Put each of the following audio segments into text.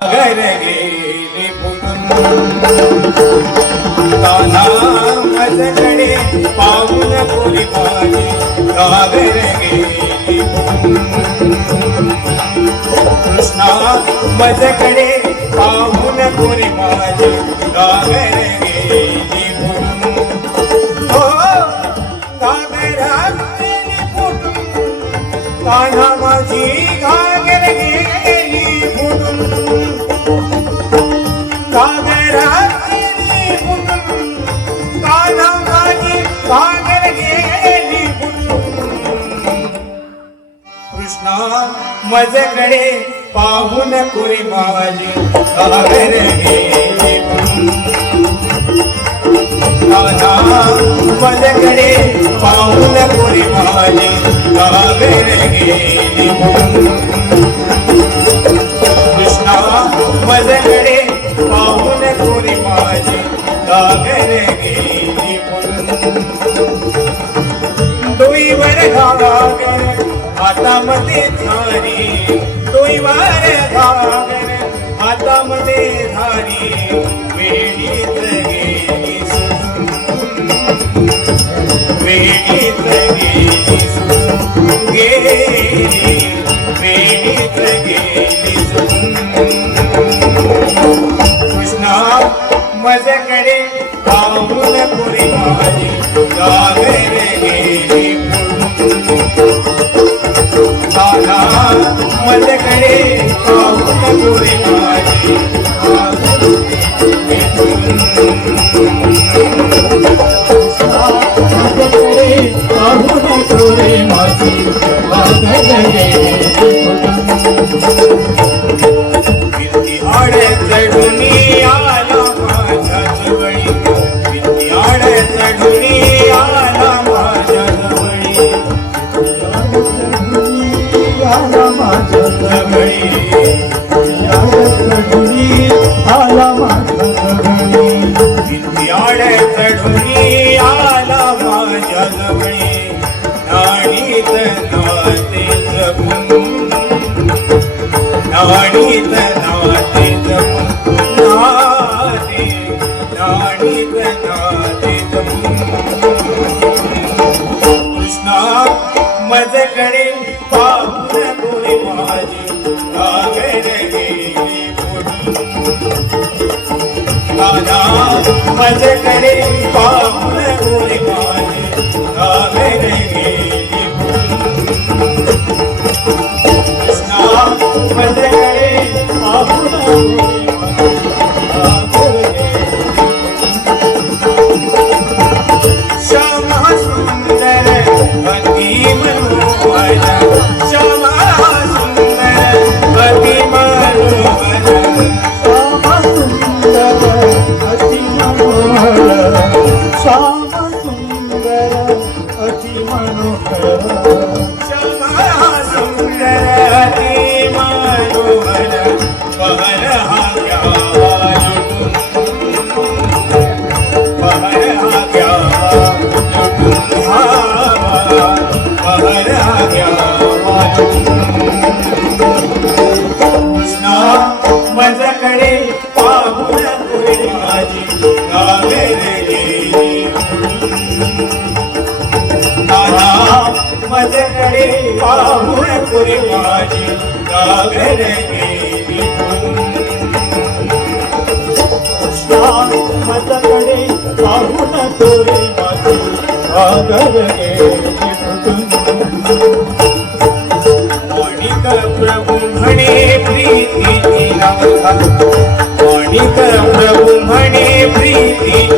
अगर रे ताना मजकडे पाऊन पुरी पाणी गागर गेली कृष्णा मजकडे पाऊन पुरी माझी गागर गेली घागर गेली मजकडे पाहून कुरी मावाजी सागर गेली दादा मजकडे पाहून कुरी मावाजी सागर कृष्णा दुई वर गागर आता मध्ये धारी डोईवर घागर हातामध्ये झाली वेळीत गेली वेळीत गेली गेली नाणीत नाते जपून नाते नाणीत. नाते जपून कृष्णा माझ्याकडे पाहून कोणी माझी? गेली दादा पाहून कोणी माझी? song. माझ्याकडे पाहून पुरे माझी गागर गेली श्याम माझ्याकडे पाहून थोडे माझी आगर गेली प्रभू म्हणे प्रीतीची राधा प्रभू म्हणे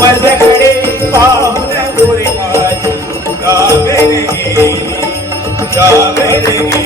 माझ्याकडे पाहुण्या गोरे गावे रे गावे रे.